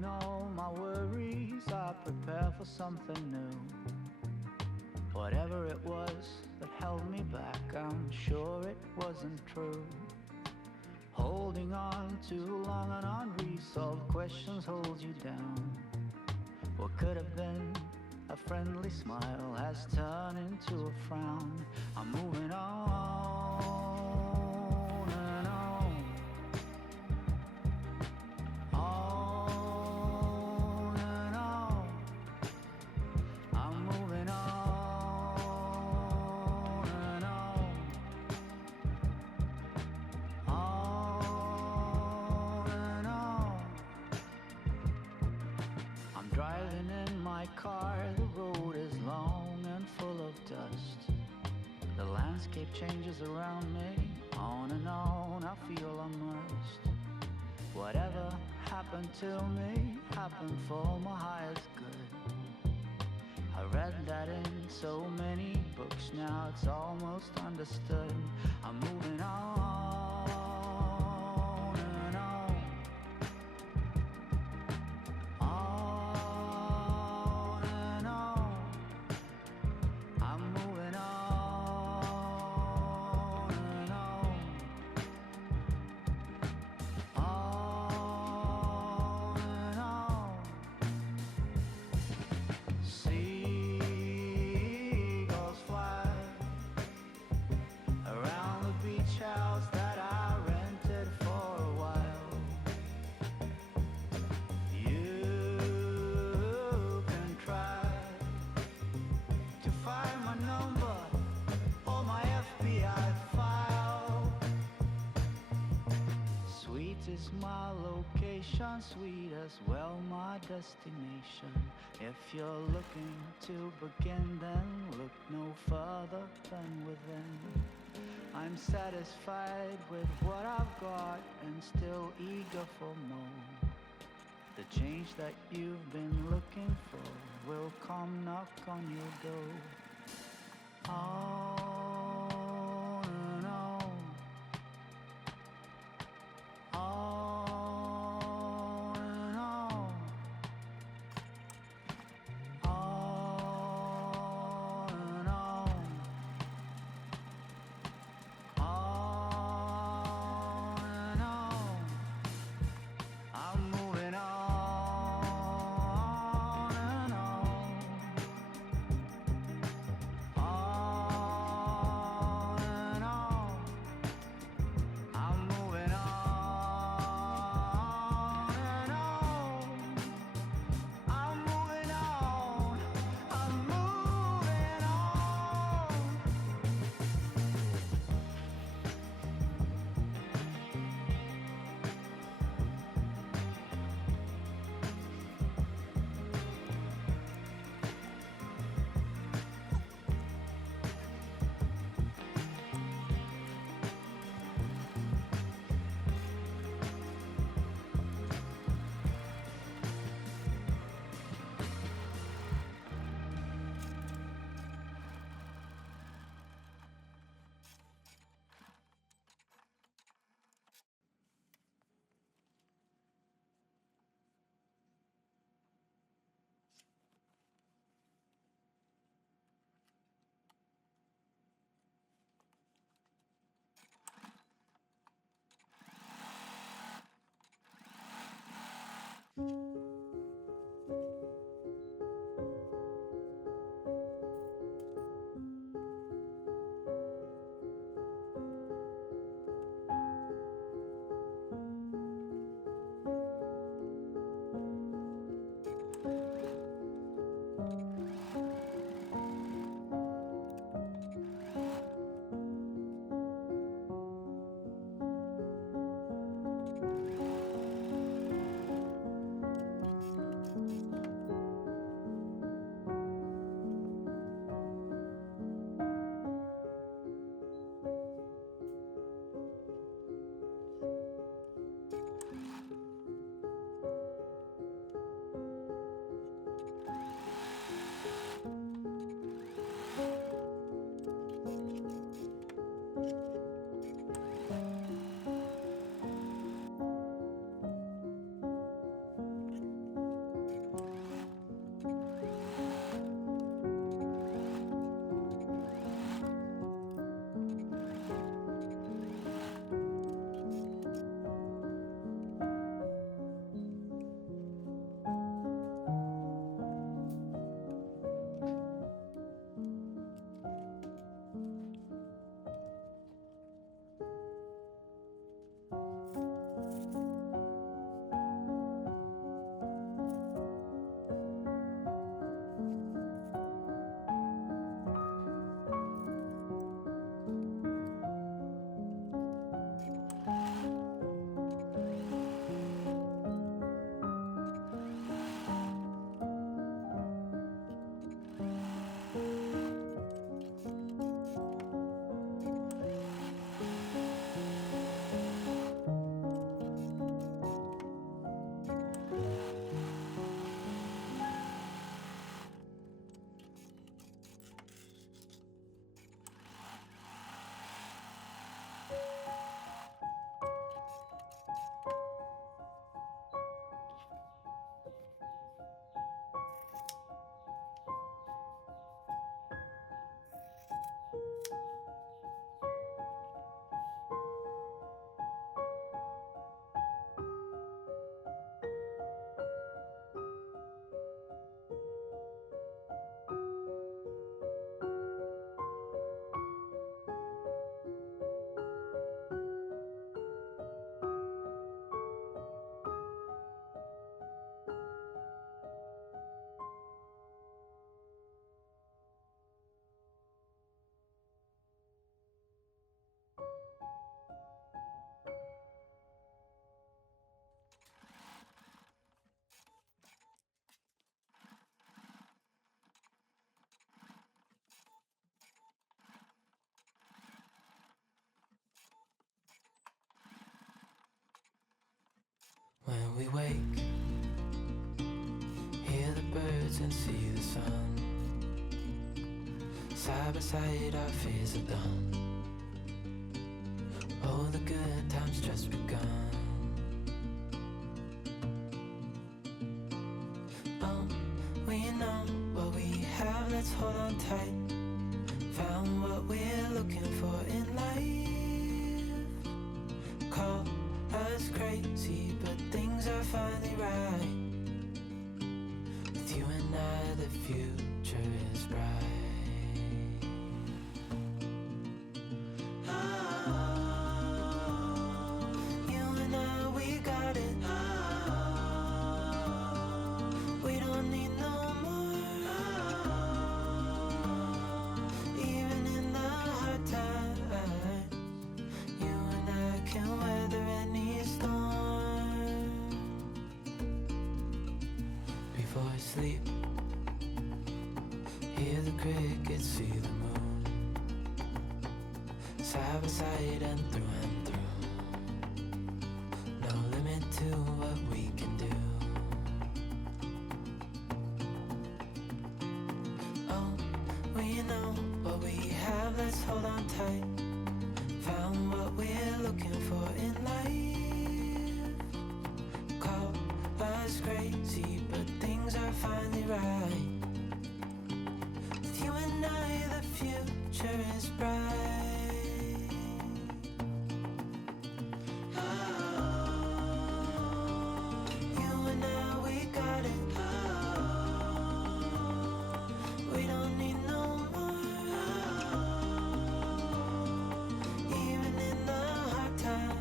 Dropping all my worries, I prepare for something new. Whatever it was that held me back, I'm sure it wasn't true. Holding on too long and unresolved questions hold you down. What could have been a friendly smile has turned into a frown. I'm moving on and on, on and on. I'm moving on and on, on and on. I'm driving in my car, the road is long and full of dust. The landscape changes around me, on and on, I feel immersed. Whatever happened to me, happened for my highest good. I read that in so many books, now it's almost understood. I'm moving on and on, on and on. I'm moving on and on, on and on. Seagulls fly around the beach house that I rented for a while. You can try to find my number or my FBI file. Sweet is my location, sweet as well my destination. If you're looking to begin, then look no further than within. I'm satisfied with what I've got and still eager for more. The change that you've been looking for will come knock on your door. On and on, on and on, on and on, on and on. I'm moving on and on, on When we wake, hear the birds and see the sun. Side by side our fears are done. Oh, the good times just begun. Oh, we know what we have, let's hold on tight. Found what we're looking for in life. Call us crazy, but things are finally right. With you and I, the future is bright. Sleep, hear the crickets, see the moon. Side by side and through. No limit to what we can do. Oh, we know what we have, let's hold on tight. Found what we're looking for in life. Call us crazy, but things are finally right. With you and I, the future is bright. Oh, you and I, we got it. Oh, we don't need no more. Even in the hard times,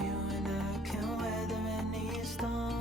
you and I can weather any storm.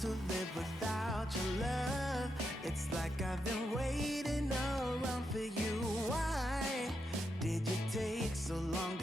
To live without your love, it's like I've been waiting around for you. Why did you take so long